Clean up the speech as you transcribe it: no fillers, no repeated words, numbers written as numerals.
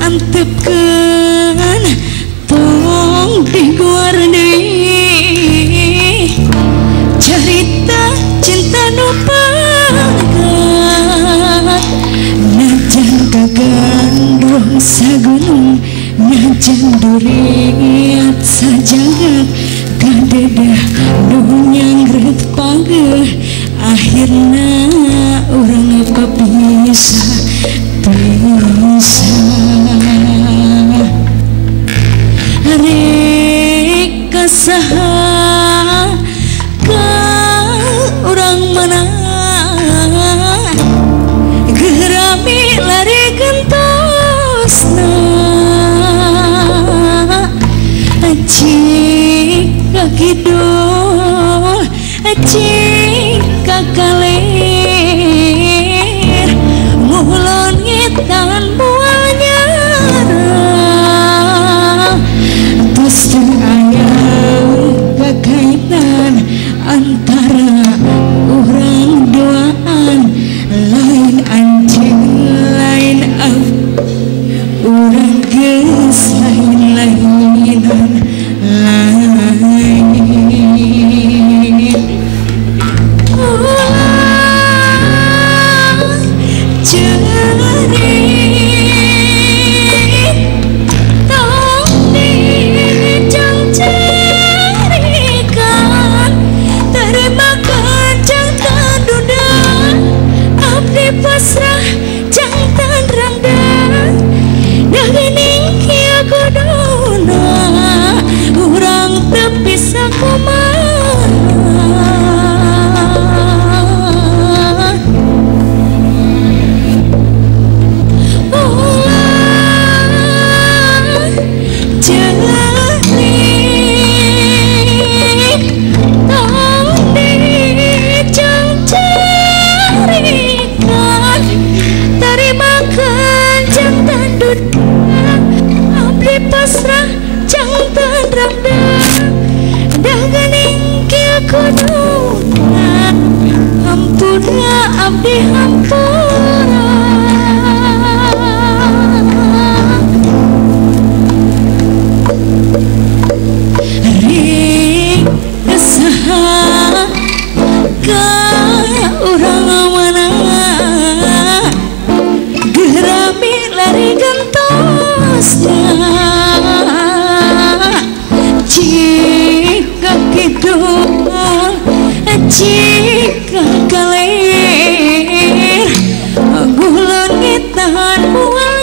antep antepkan tong diguardi cerita cinta nu pangkat najan kagandung sagunung najan duriat sajagat kadedah nu nyangret pageh akhirna orang apa bisa rek saha ka orang mana gerami lari gentosna cik kakidul cik kakaler ngulon ngitan buah nyara terus ayam kekaitan antara orang duaan lain anjing lain orang geus lain-lainan lain pasrah jangan terang dah gening kia kuduna hampura abdi hampura ring kesaha ka urang mana gerami lari gentosnya jika kidul jika kaler gulon ngitahan buah